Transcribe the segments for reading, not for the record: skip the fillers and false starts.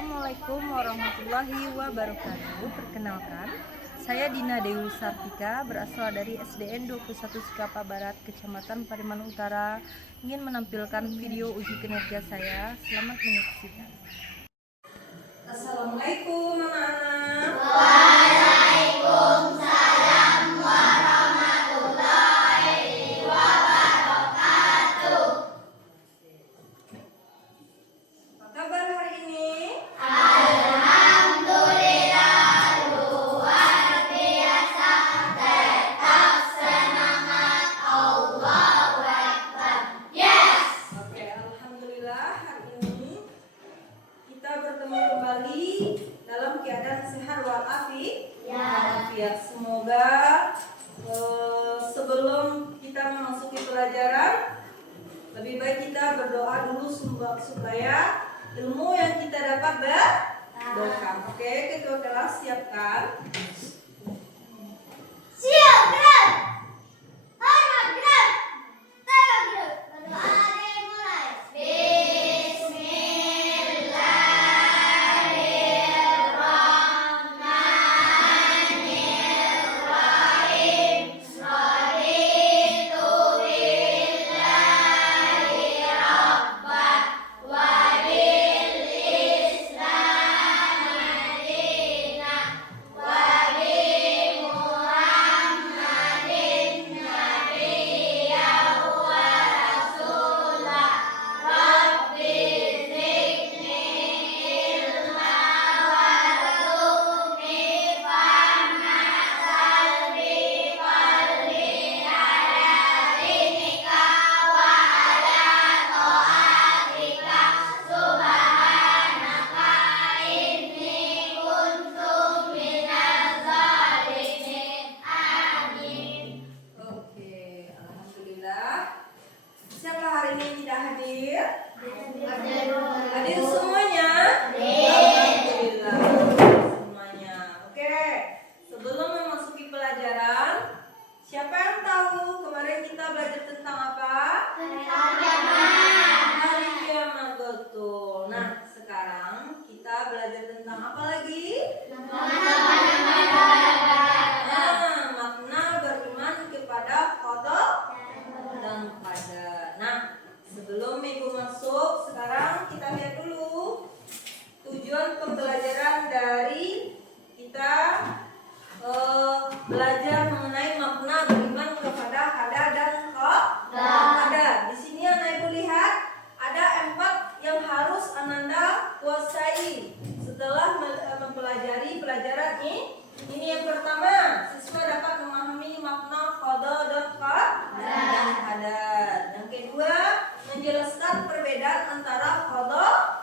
Assalamualaikum warahmatullahi wabarakatuh. Perkenalkan, saya Dina Dewi Sartika, berasal dari SDN 21 Cikapa Barat, Kecamatan Pariaman Utara. Ingin menampilkan video uji kinerja saya. Selamat menyaksikan. Assalamualaikum anak-anak. Waalaikumsalam warahmatullahi wabarakatuh. Apa kabar hari ini? Alhamdulillah, luar biasa. Tetap semangat, Allahu Akbar. Yes. Oke, alhamdulillah hari ini kita bertemu kembali dalam keadaan sehat walafiat. Semoga sebelum kita memasuki pelajaran, lebih baik kita berdoa dulu supaya ilmu yang kita dapat berkah. Oke, ketua kelas siapkan. Siap, gerak. Hormat, gerak. Tegak, gerak. Berdoa dimulai. Bismillahirrahmanirrahim. Raditu billahi rabban wa bil Islam madina wa bi Muhammadin nabiyyan wa rasulah. Rabbi zidni ilma warzuqni fahma qalbi qalbi ala dinika wa ala ta'atika subhanaka inni kuntu minaz zalimin. Amin. Oke, alhamdulillah. Siapa hari ini tidak hadir? Hadir semuanya? Alhamdulillah semuanya. Oke, sebelum memasuki pelajaran, siapa yang tahu kemarin kita belajar tentang apa? Hari kiamat, betul. Nah, sekarang kita belajar tentang apa lagi? Makna beriman kepada qada dan qadar. Nah, sebelum Ibu masuk, sekarang kita lihat dulu tujuan pembelajaran dari kita belajar mengenai makna beriman kepada qada dan qadar. Di sini anak Ibu lihat ada 4 yang harus Ananda kuasai setelah mempelajari pelajaran ini. Ini yang pertama, siswa dapat memahami makna qada dan qadar. Yang kedua, menjelaskan perbedaan antara qada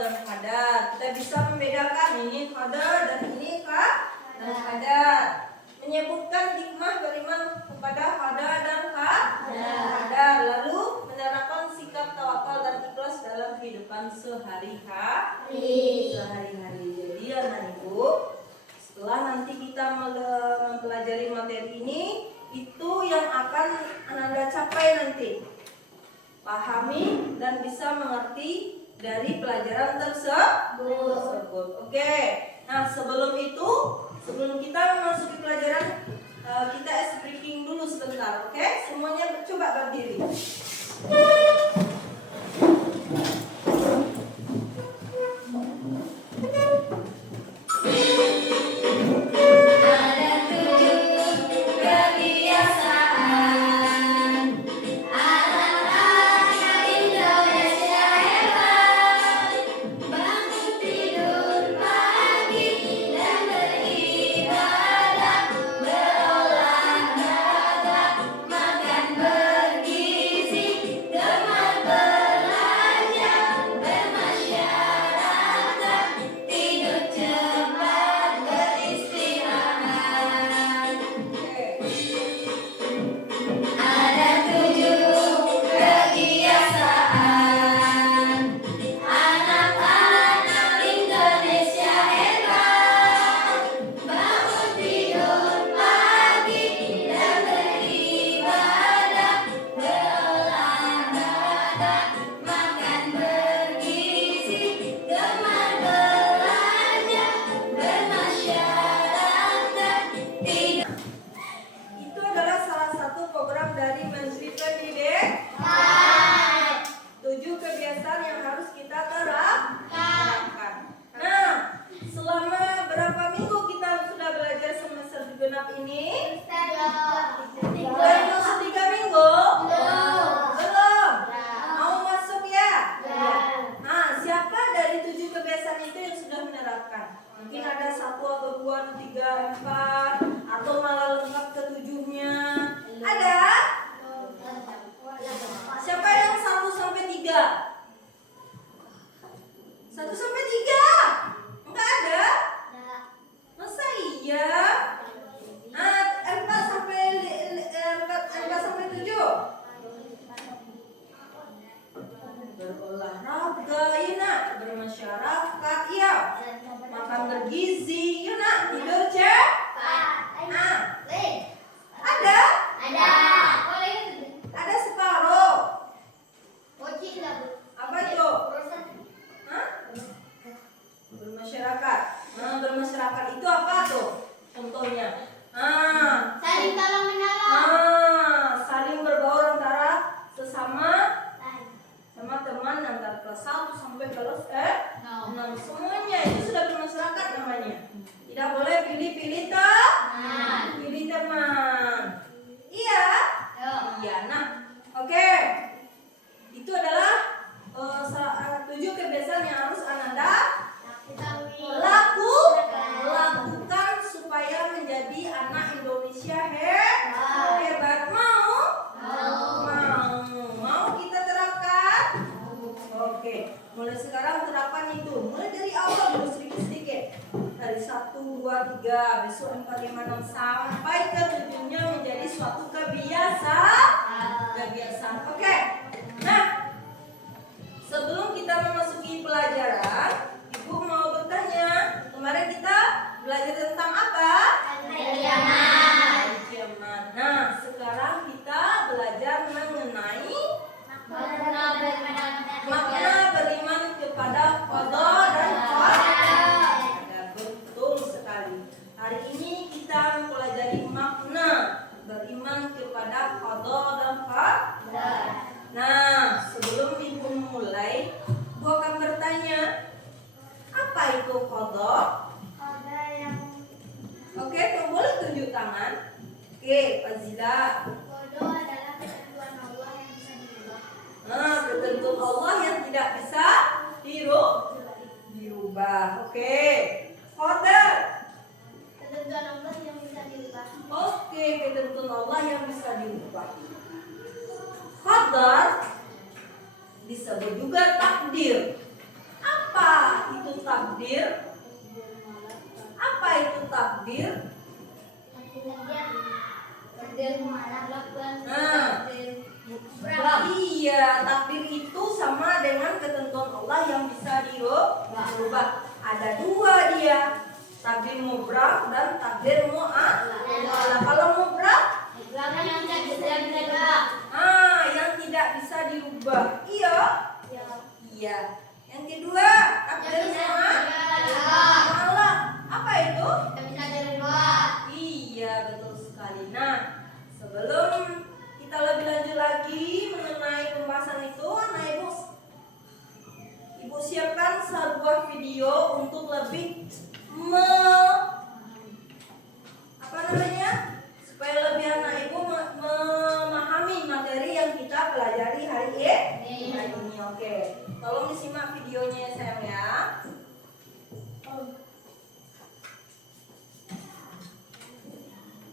dan qadar. Kita bisa membedakan ini qada dan ini qadar. Menyebutkan hikmah beriman kepada qada dan qadar. Lalu menerapkan sikap tawakal dan ikhlas dalam kehidupan sehari-hari. Jadi anak Ibu, setelah nanti kita mempelajari materi ini, itu yang akan Ananda capai nanti. Pahami dan bisa mengerti dari pelajaran tersebut. Oke. Nah, sebelum kita memasuki pelajaran, kita ice breaking dulu sebentar. Oke? Semuanya coba berdiri. Ada 7 kebiasaan anak-anak Indonesia hebat. Bangun tidur pagi dan beribadah, berolahraga, makan bergizi, gemar 3, 4, atau malah lengkap ke-7-nya? Ada? Siapa yang 1 sampai 3? 1 sampai 3? Enggak ada? Masa iya? Nah, 4 sampai 7? Berolahraga, iya nak. Bermasyarakat, iya. Makan bergizi, iya nak. Tidur, cek. Ada? Ada separuh. Apa itu? Hah? Bermasyarakat. Nah, bermasyarakat itu apa tuh? Contohnya. Saling tolong menolong. Saling berbaur antara sesama sama teman antara kelas 1 sampai kelas 6. Semuanya itu sudah bermasyarakat namanya. Tidak boleh pilih-pilih pilih teman. Iya? Iya. Nah, oke. Itu adalah 7 kebiasaan yang harus Ananda lakukan supaya menjadi anak Indonesia hebat. Mau kita terapkan? Oke, mulai sekarang terapkan itu. Mulai dari awal dulu sedikit-sedikit. Dari 1, 2, 3, besok 4, 5, 6 sampai ke 7-nya menjadi suatu kebiasaan. Oke. Nah, sebelum kita memasuki pelajaran, Ibu mau bertanya, kemarin kita belajar tentang apa? Kiamat. Nah, sekarang kita belajar mengenai makna beriman kepada qada dan qadar. Betul sekali. Hari ini kita mempelajari makna beriman kepada qada dan qadar. Nah, sebelum Ibu memulai, Ibu akan bertanya, apa itu qada? Oke, kamu boleh tunjuk tangan. Oke, Fazila. Ketentuan Allah yang tidak bisa dirubah. Oke. Qadar. Oke, ketentuan Allah yang bisa dirubah. Qadar disebut juga takdir. Apa itu takdir? Apa itu takdir? Iya, takdir itu sama dengan ketentuan Allah yang bisa dirubah. Ada 2 dia, takdir mubrah dan takdir mu'allaq. Kalau mubrah, yang tidak bisa dirubah. Iya. Yang kedua, takdir mu'allaq. Apa itu? Iya, betul sekali. Nah, sebelum kita lebih lanjut lagi mengenai pembahasan itu, Ibu siapkan sebuah video untuk lebih supaya lebih anak Ibu memahami materi yang kita pelajari hari ini. Oke, tolong disimak videonya ya sayang ya.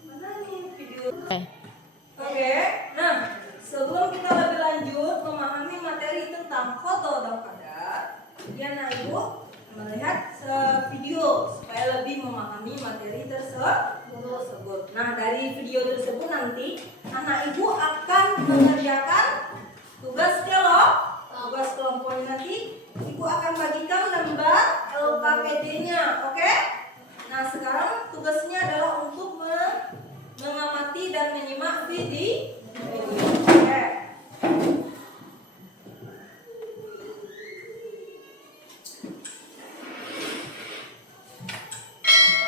Mana nih video? Oke, nah sebelum kita lebih lanjut memahami materi tentang qada dan qadar, anak Ibu melihat video supaya lebih memahami materi tersebut. Nah, dari video tersebut nanti anak Ibu akan mengerjakan tugas kelompoknya. Nanti Ibu akan bagikan lembar LKPD-nya, oke? Nah, sekarang tugasnya adalah untuk mengamati dan menyimak video. Oke.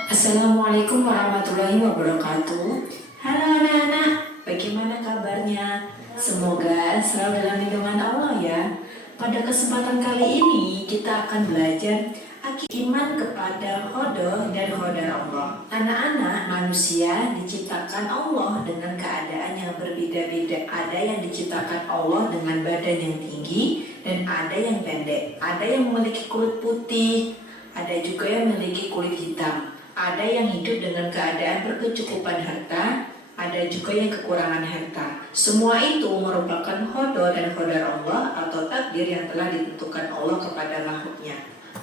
Assalamualaikum warahmatullahi wabarakatuh. Halo anak-anak, bagaimana kabarnya? Semoga selalu dalam lindungan Allah ya. Pada kesempatan kali ini kita akan belajar iman kepada qada dan qadar Allah. Anak-anak, manusia diciptakan Allah dengan keadaan yang berbeda-beda. Ada yang diciptakan Allah dengan badan yang tinggi dan ada yang pendek. Ada yang memiliki kulit putih, ada juga yang memiliki kulit hitam. Ada yang hidup dengan keadaan berkecukupan harta, ada juga yang kekurangan harta. Semua itu merupakan qada dan qadar Allah atau takdir yang telah ditentukan Allah kepada makhluknya.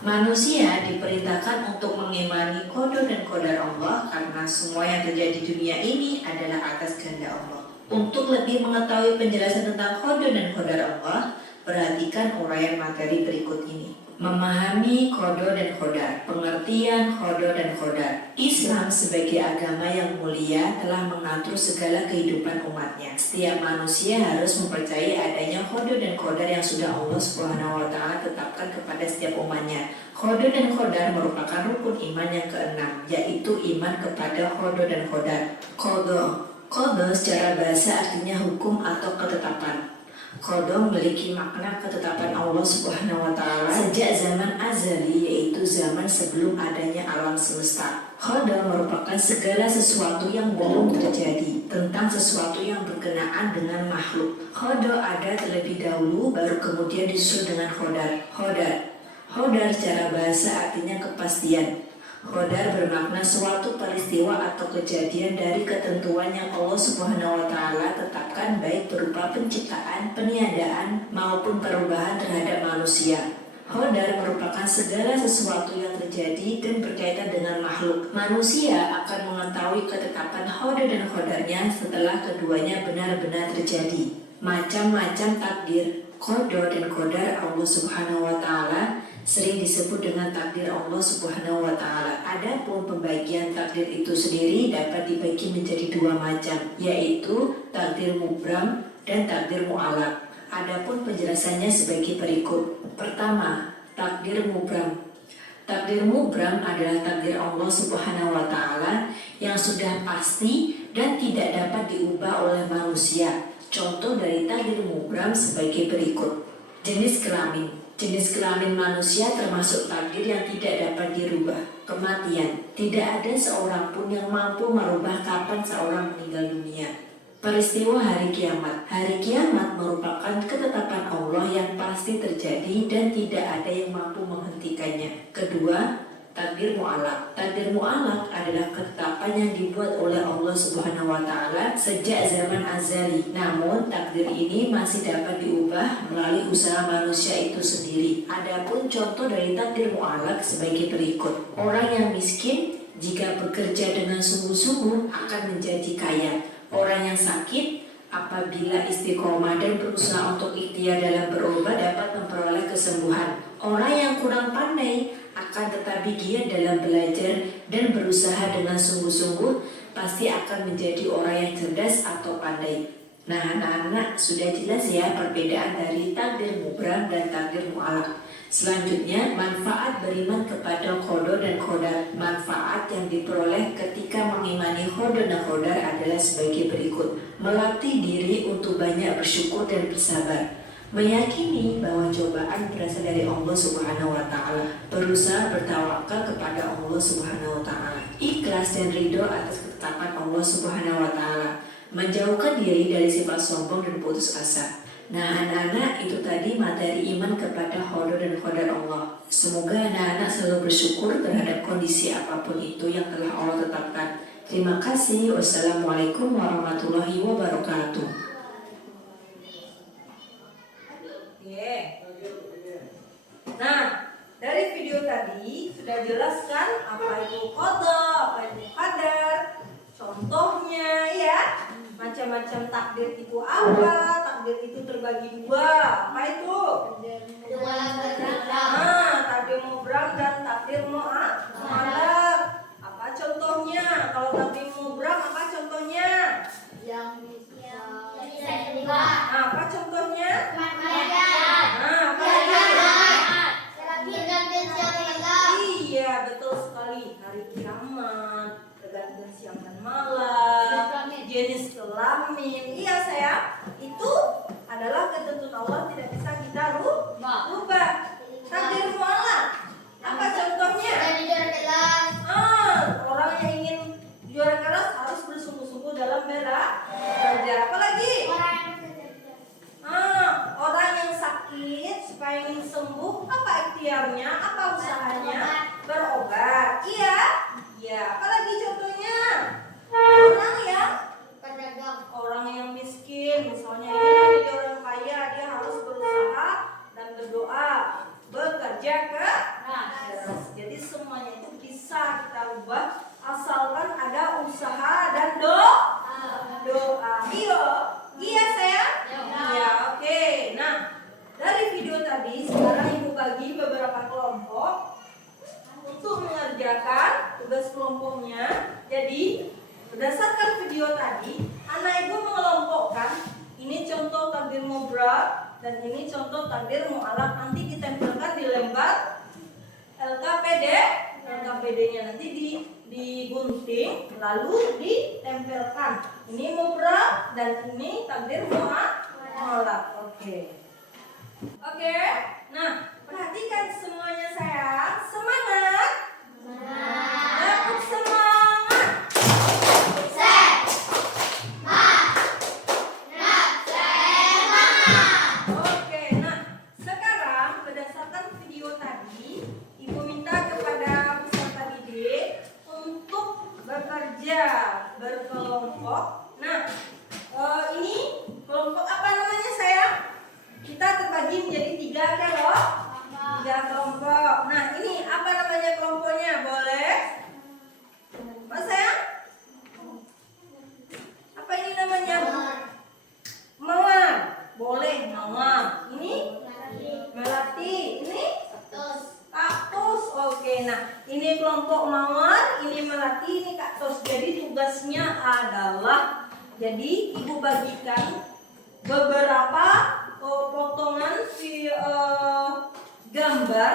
Manusia diperintahkan untuk mengimani qada dan qadar Allah karena semua yang terjadi di dunia ini adalah atas kehendak Allah. Untuk lebih mengetahui penjelasan tentang qada dan qadar Allah, perhatikan uraian materi berikut ini. Memahami qada dan qadar. Pengertian qada dan qadar. Islam sebagai agama yang mulia telah mengatur segala kehidupan umatnya. Setiap manusia harus mempercayai adanya qada dan qadar yang sudah Allah Subhanahu wa taala tetapkan kepada setiap umatnya. Qada dan qadar merupakan rukun iman yang keenam, yaitu iman kepada qada dan qadar. Qada secara bahasa artinya hukum atau ketetapan. Qada memiliki makna ketetapan Allah Subhanahu wa taala sejak zaman azali, yaitu zaman sebelum adanya alam semesta. Qada merupakan segala sesuatu yang belum terjadi, tentang sesuatu yang berkenaan dengan makhluk. Qada ada terlebih dahulu, baru kemudian disusul dengan qadar. Qadar secara bahasa artinya kepastian. Qadar bermakna suatu peristiwa atau kejadian dari ketentuan yang Allah Subhanahu wa taala tetapkan, baik berupa penciptaan, peniadaan maupun perubahan terhadap manusia. Qadar merupakan segala sesuatu yang terjadi dan berkaitan dengan makhluk. Manusia akan mengetahui ketetapan qada dan qadarnya setelah keduanya benar-benar terjadi. Macam-macam takdir, qada dan qadar Allah Subhanahu wa taala sering disebut dengan takdir Allah Subhanahu wa taala. Adapun pembagian takdir itu sendiri dapat dibagi menjadi dua macam, yaitu takdir mubram dan takdir mu'allaq. Adapun penjelasannya sebagai berikut. Pertama, takdir mubram. Takdir mubram adalah takdir Allah Subhanahu wa taala yang sudah pasti dan tidak dapat diubah oleh manusia. Contoh dari takdir mubram sebagai berikut. Jenis kelamin. Jenis kelamin manusia termasuk takdir yang tidak dapat dirubah. Kematian. Tidak ada seorang pun yang mampu merubah kapan seorang meninggal dunia. Peristiwa hari kiamat. Hari kiamat merupakan ketetapan Allah yang pasti terjadi dan tidak ada yang mampu menghentikannya. Kedua, takdir mu'allaq. Takdir mu'allaq adalah ketetapan yang dibuat oleh Allah Subhanahu wa taala sejak zaman azali. Namun takdir ini masih dapat diubah melalui usaha manusia itu sendiri. Adapun contoh dari takdir mu'allaq sebagai berikut. Orang yang miskin jika bekerja dengan sungguh-sungguh akan menjadi kaya. Orang yang sakit apabila istiqomah dan berusaha untuk ikhtiar dalam berobat dapat memperoleh kesembuhan. Orang yang kurang pandai akan tetapi giat dalam belajar dan berusaha dengan sungguh-sungguh pasti akan menjadi orang yang cerdas atau pandai. Nah, anak-anak sudah jelas ya perbedaan dari takdir mubram dan takdir mu'allaq. Selanjutnya, manfaat beriman kepada qada dan qadar. Manfaat yang diperoleh ketika mengimani qada dan qadar adalah sebagai berikut. Melatih diri untuk banyak bersyukur dan bersabar. Meyakini bahwa cobaan berasal dari Allah Subhanahu wa taala. Berusaha bertawakal kepada Allah Subhanahu wa taala. Ikhlas dan ridho atas ketetapan Allah Subhanahu wa taala. Menjauhkan diri dari sifat sombong dan putus asa. Nah, anak-anak, itu tadi materi iman kepada qada dan qadar Allah. Semoga anak-anak selalu bersyukur terhadap kondisi apapun itu yang telah Allah tetapkan. Terima kasih. Wassalamualaikum warahmatullahi wabarakatuh. Nah, dari video tadi sudah jelaskan apa itu qada, apa itu qadar, contohnya ya, macam-macam takdir itu apa, takdir itu terbagi dua, apa itu? Takdir mubram dan takdir mu'allaq. Apa contohnya? Kalau takdir mubram apa contohnya? Apa contohnya? Iya, betul sekali. Hari kiamat, pergantian siang dan malam, jenis kelamin. Iya sayang, itu adalah ketentuan Allah, tidak bisa kita rubah. Takdir mu'allaq. Apa contohnya? Orang yang ingin juara keras harus bersungguh-sungguh dalam belajar. Apa lagi? Orang yang sakit supaya ingin sembuh, apa ikhtiarnya, apa usahanya? berobat. Iya. Ya, apalagi contohnya? Orang yang miskin, misalnya ini jadi orang kaya, dia harus berusaha dan berdoa, bekerja keras. Jadi semuanya itu bisa kita ubah asalkan ada usaha dan doa. Iya sayang? Iya, oke. Nah, dari video tadi sekarang ibu bagi beberapa kelompok untuk mengerjakan tugas kelompoknya. Jadi berdasarkan video tadi, anak ibu mengelompokkan ini contoh takdir mufrad dan ini contoh takdir mu'allaq, nanti ditempelkan di lembar LKPD. LKPD-nya nanti digunting lalu ditempelkan. Ini mufrad dan ini takdir mu'allaq. Oke. Nah, perhatikan semuanya sayang. Semangat. Dapat semangat. Oke, nah sekarang berdasarkan video tadi, ibu minta kepada peserta didik untuk bekerja berkelompok. Nah, ini kelompok apa namanya sayang? Kita terbagi menjadi 3 kelompok. Nah, ini apa namanya kelompoknya? Boleh? Apa sayang? Apa ini namanya? Mawar. Boleh, mawar. Ini melati. Ini kaktus. Oke, nah ini kelompok mawar, ini melati, ini kaktus. Jadi tugasnya adalah, jadi ibu bagikan beberapa potongan gambar.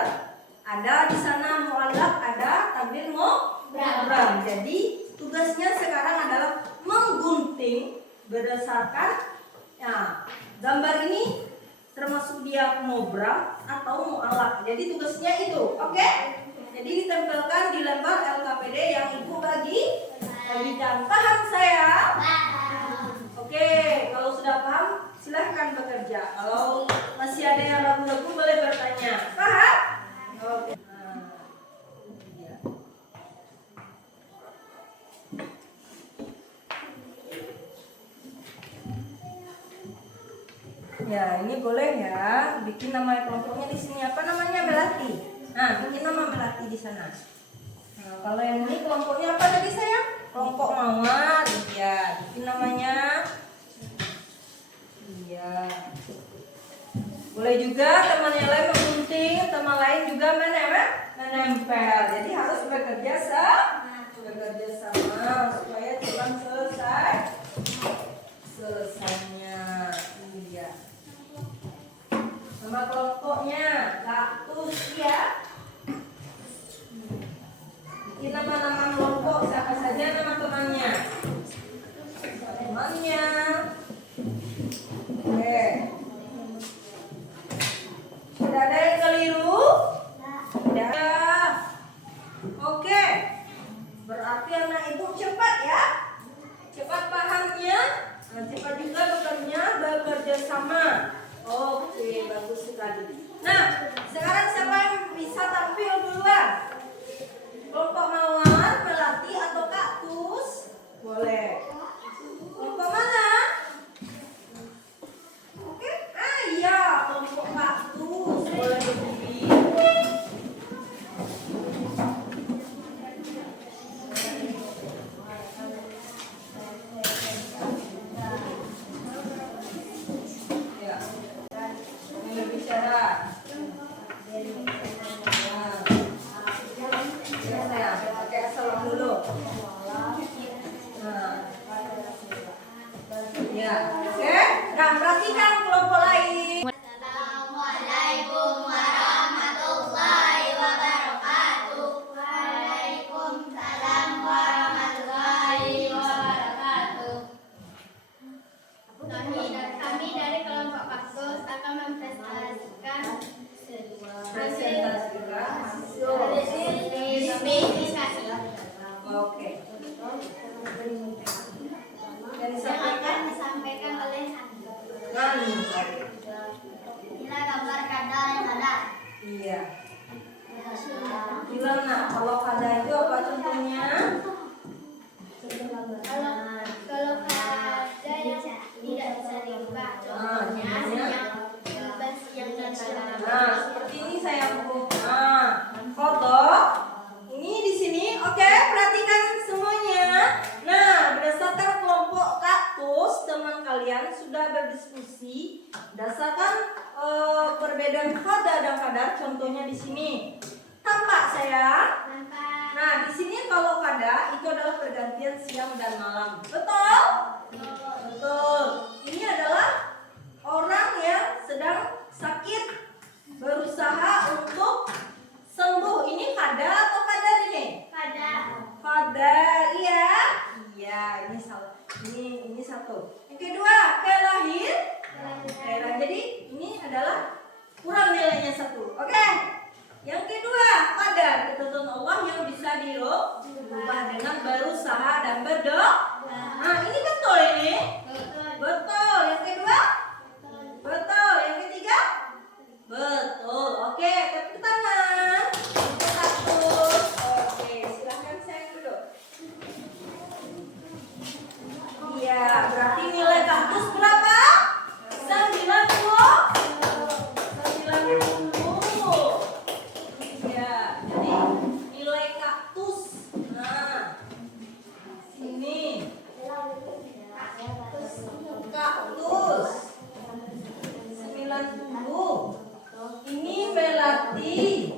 Ada di sana mu'allaq, ada takdir mufrad. Jadi tugasnya sekarang adalah menggunting berdasarkan gambar ini termasuk dia mufrad atau mu'allaq. Jadi tugasnya itu, oke? Jadi ditempelkan di lembar LKPD yang ibu bagikan. Paham saya? Oke, kalau sudah paham silahkan bekerja. Kalau masih ada yang ragu-ragu boleh bertanya. Paham? Oke. Ya, ini boleh ya. Bikin nama kelompoknya di sini apa namanya? Melati. Nah, bikin nama melati di sana. Nah, kalau yang ini kelompoknya apa tadi sayang? Kelompok mawar. Iya, bikin namanya. Iya. Boleh juga teman yang lain menggunting, teman lain juga menempel. Jadi harus bekerja sama supaya cepat selesainya. Iya. Nama kelompoknya kaktus ya. Ini nama-nama kelompok, siapa saja nama temannya? Oke. Sudah ada yang keliru? Sudah. Oke. Berarti anak ibu cepat ya. Cepat pahamnya. Nah, cepat juga bekerja sama. Oke, bagus sekali. Nah, sekarang siapa yang bisa tampil duluan? Kelompok mawar, melati atau kaktus? Boleh. Kelompok mana? Oke. Iya, kelompok kaktus. Boleh berdiri. Nah, perhatikan kelompok lain. Assalamualaikum warahmatullahi wabarakatuh. Waalaikumsalam warahmatullahi wabarakatuh. Kami dari kelompok kaktus akan mempresentasikan Oke. yang akan disampaikan oleh Nani. Inilah gambar kadal yang ada. Iya. Bilang nak, kalau kada itu apa contohnya? Kalau ada yang tidak bisa diubah, contohnya yang Nah, seperti ini sayangku. Nah, kodok. Ini di sini, oke, perhatikan semuanya. Nah, berdasarkan kelompok kaktus, teman kalian sudah berdiskusi berdasarkan perbedaan kada dan kadar. Contohnya di sini, tampak sayang. Nah, di sini kalau kada itu adalah pergantian siang dan malam. Betul? Betul. Ini adalah orang yang sedang sakit berusaha untuk sembuh. Ini kada atau kadar ini? Kadar, iya. Iya, ini salah. Ini satu. Yang kedua, kelahir. Jadi ini adalah kurang nilainya satu. Oke. Yang kedua, kadar ketentuan Allah yang bisa dirubah dengan berusaha dan berdoa. Nah, ini betul ini. Betul. Yang kedua? Betul. Yang ketiga? Betul. Oke, tepuk tangan. Untuk kaktus. Oke, silahkan saya duduk. Iya, berarti nilai kaktus berapa? 90. 90. Iya, jadi nilai kaktus. Nah, ini kaktus 90. Ini melati.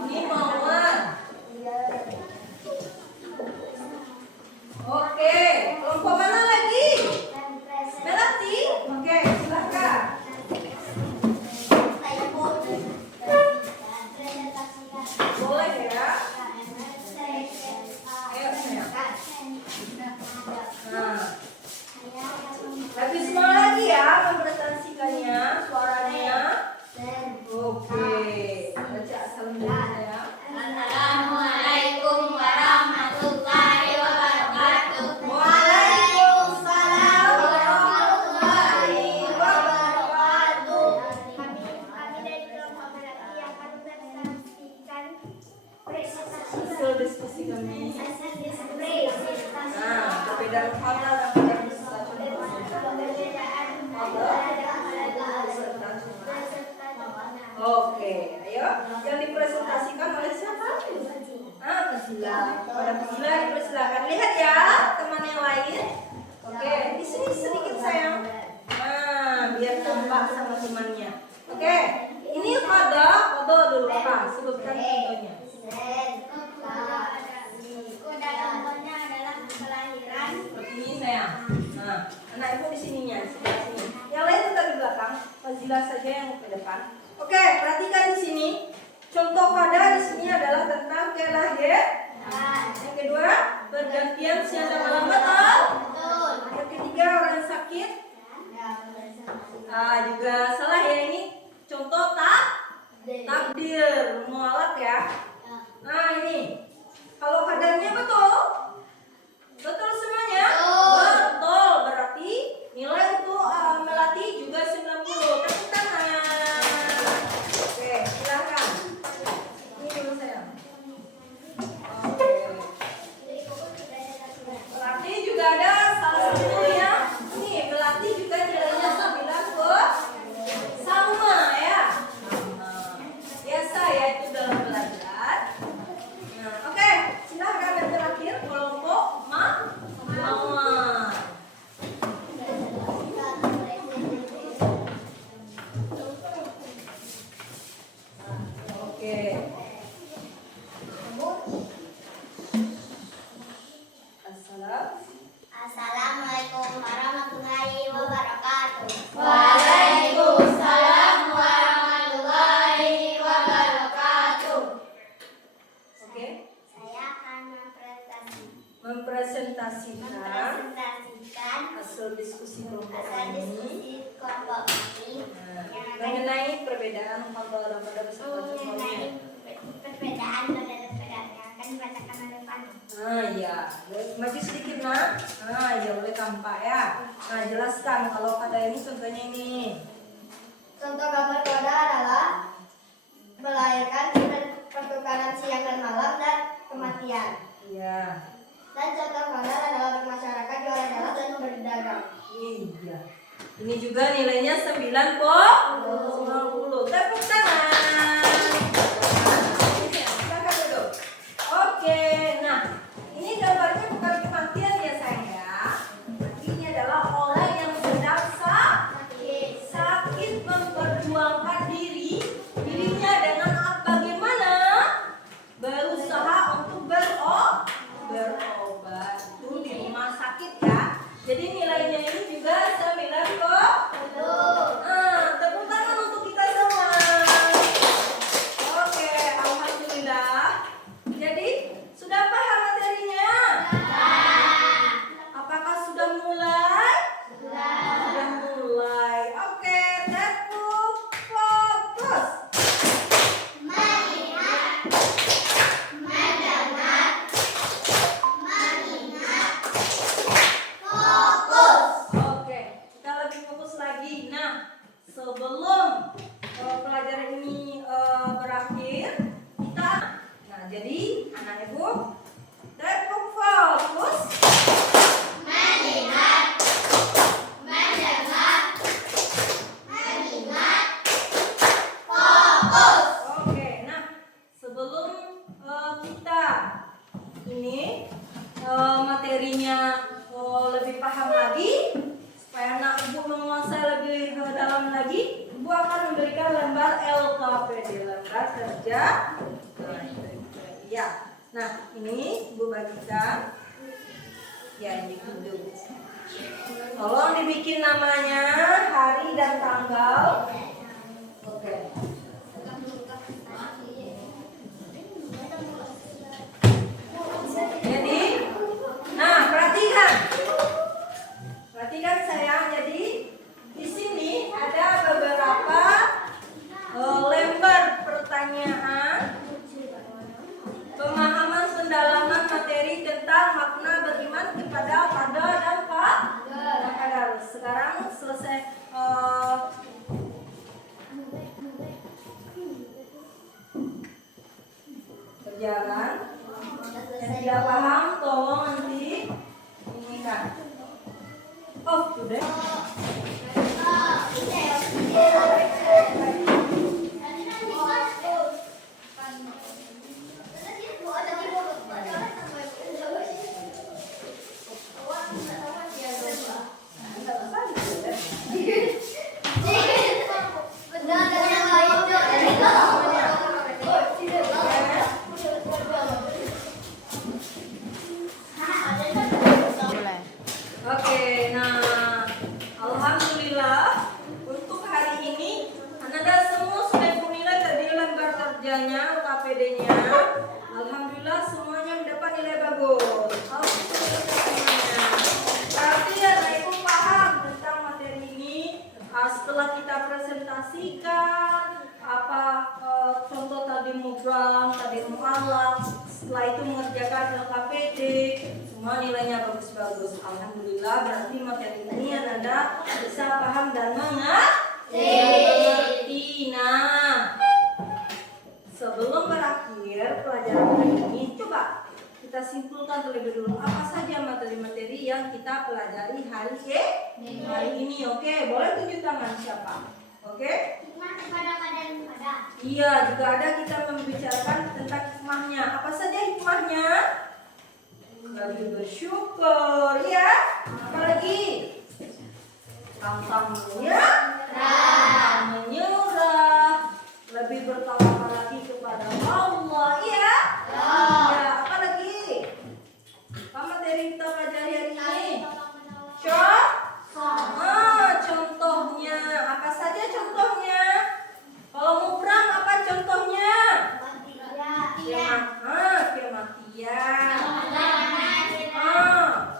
Ini mawar. Oke, kelompok mana lagi? Melati. Oke, silakan. Boleh ya. Ayo sayang. Nah, lebih semangat lagi ya mempresentasikannya, suaranya. Oke, baca salam dulu ya. Assalamualaikum warahmatullahi wabarakatuh. Waalaikumsalam warahmatullahi wabarakatuh. Kami dari kelompok Melati akan mempresentasikan Hasil diskusi kami. presentasi. Nah, perbedaan kata dan kadar bisa contohnya. Oke, ayo. Yang dipresentasikan oleh siapa? Fazila. Pada Fazila dipersilakan. Lihat ya, teman yang lain. Oke, di sini sedikit sayang. Nah, biar tampak sama temannya. Oke, ini kada dulu apa? Sebutkan contohnya. Kuda contohnya adalah kelahiran. Seperti ini sayang. Nah, anak ibu di sininya, sebelah sini. Yang lain tetap di belakang. Fazila saja yang ke depan. Oke, perhatikan di sini. Contoh kada di sini adalah tentang kelahiran. Yang kedua, pergantian siang dan malam. Betul. Yang ketiga, orang sakit. Juga salah ya ini. Contoh takdir, mualaf ya. Nah ini, kalau kadarnya betul, betul semuanya. Betul, berarti nilai untuk melati juga 90. Tepuk tangan. Oke, silakan. Ini dulu sayang. Oke. Melati juga ada salah satu ya. Ini melati juga nilainya 9 sama ya. Biasa ya itu dalam belajar. Nah, oke, silahkan yang terakhir kelompok mawar. Oke. Assalamualaikum warahmatullahi wabarakatuh. Waalaikumsalam warahmatullahi wabarakatuh. Oke, Saya akan mempresentasikan mempresentasikan hasil diskusi kelompok hasil ini diskusi kelompok ini yang akan mengenai perbedaan kodok dan kadar beserta contohnya. mengenai perbedaan pada perbedaan yang akan dibacakan oleh Fani. Iya, maju sedikit nak. Ya boleh tampak ya. Nah, jelaskan kalau kada ini contohnya ini. Contoh gambar kada adalah 90. Tepuk tangan. Silakan duduk. Oke, nah ini gambarnya bukan kematian ya sayang ya. Ini adalah orang yang sedang sakit memperjuangkan dirinya dengan bagaimana berusaha untuk berobat itu di rumah sakit ya. Jadi nilainya ini juga 90. Tepuk tangan untuk kita semua. Oke, alhamdulillah. Jadi sudah paham materinya? Apakah sudah mulai? Sudah mulai. Oke, tepuk fokus. Oke, kita lebih fokus lagi. Nah, sebelum pelajaran ini berakhir, jadi anak ibu tepuk fokus. Oke, nah sebelum kita ini materinya lebih paham lagi, supaya anak ibu menguasai lebih dalam lagi, ibu akan memberikan lembar LKPD, lembar kerja. Ya, nah ini ibu bagikan. Ya, ini dulu. Tolong dibikin namanya, hari dan tanggal. Oke. Jadi, nah perhatikan sayang. Jadi di sini ada beberapa lembar pertanyaan, pemahaman pendalaman materi tentang makna beriman kepada qada dan qadar. Sekarang selesai berjalan. Yang tidak paham tolong nanti ini kan. Oh, sudah. Oke, nah alhamdulillah untuk hari ini Anda semua sudah menilai tadi lembar kerjanya, KPD-nya. Alhamdulillah semuanya mendapat nilai bagus. Alhamdulillah semuanya. Berarti anak ibu paham tentang materi ini. Setelah kita presentasikan contoh tadi mubram, tadi mu'allaq, setelah itu mengerjakan LKPD, semua nilainya bagus-bagus. Alhamdulillah, berarti materi ini Anda bisa paham dan mengerti. Nah, sebelum berakhir pelajaran hari ini, coba kita simpulkan terlebih dulu apa saja materi-materi yang kita pelajari hari ini. Oke, boleh tunjuk tangan siapa? Oke? Iya, juga ada kita membicarakan tentang hikmahnya. Apa saja hikmahnya? Lebih bersyukur, ya. Apalagi? Pantangnya, menyerah, lebih bertawakal lagi kepada Allah, ya. Ya, apalagi? Apa materi kita pelajari hari ini? Contohnya, apa saja contohnya? Kalau mubram apa contohnya? Kematian.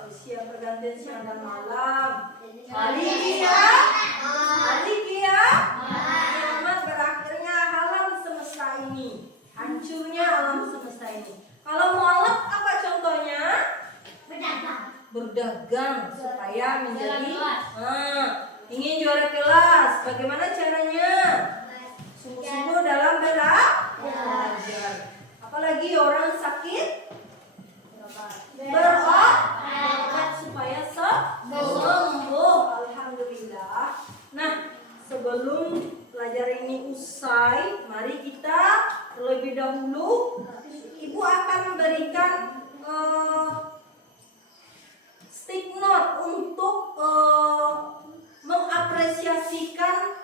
Usia pergantian siang dan malam. Hari kiamat berakhirnya alam semesta ini. Hancurnya alam semesta ini. Kalau mu'allaq apa contohnya? Berdagang supaya menjadi ingin juara kelas. Bagaimana caranya? Sungguh-sungguh dalam belajar. Apalagi orang sakit berobat supaya sembuh. Alhamdulillah. Nah, sebelum usai, mari kita terlebih dahulu Ibu akan memberikan stick note untuk mengapresiasikan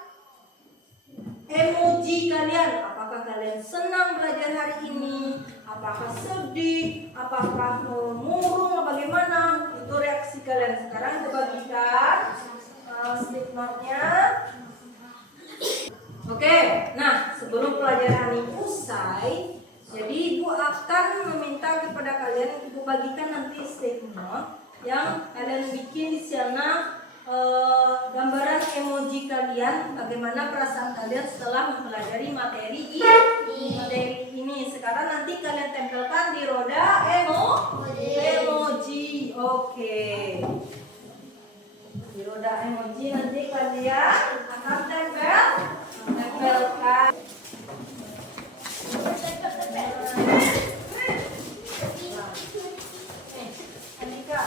emoji kalian. Apakah kalian senang belajar hari ini? Apakah sedih? Apakah murung? Bagaimana? Itu reaksi kalian. Sekarang kita bagikan stick note-nya. Oke, nah sebelum pelajaran ini usai, jadi Ibu akan meminta kepada kalian, Ibu bagikan nanti stick note yang kalian bikin di sana. Gambaran emoji kalian, bagaimana perasaan kalian setelah mempelajari materi ini. Sekarang nanti kalian tempelkan di roda emoji. Oke. Di roda emoji nanti kalian akan tempelkan. Anika.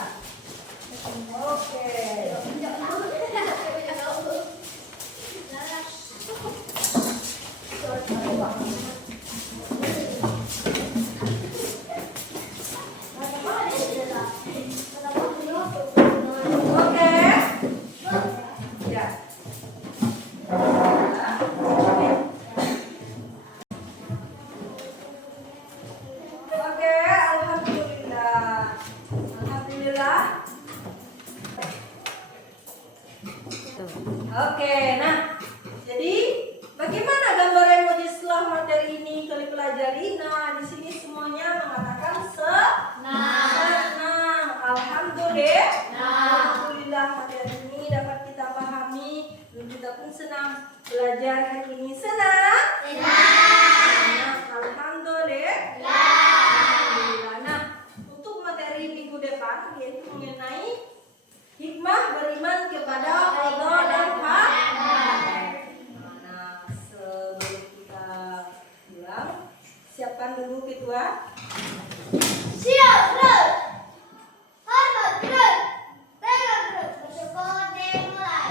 Oke. Oke, nah, jadi bagaimana gambar emoji setelah materi ini kalian pelajari? Nah, di sini semuanya mengatakan senang. Alhamdulillah materi ini dapat kita pahami dan kita pun senang belajar hari ini. Senang? Alhamdulillah. Nah, untuk materi minggu depan yaitu mengenai hikmah beriman kepada Allah dan Nah, sebelum kita pulang, siapkan dulu ketua. Siap, terus. Hormat, terus. Pegang terus. Bersyukur dimulai.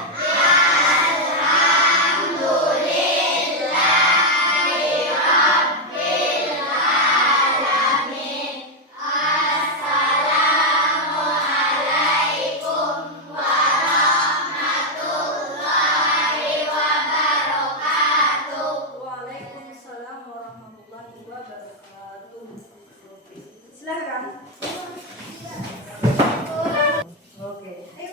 Waalaikumsalam warahmatullahi wabarakatuh. Silahkan. Oke. Ayo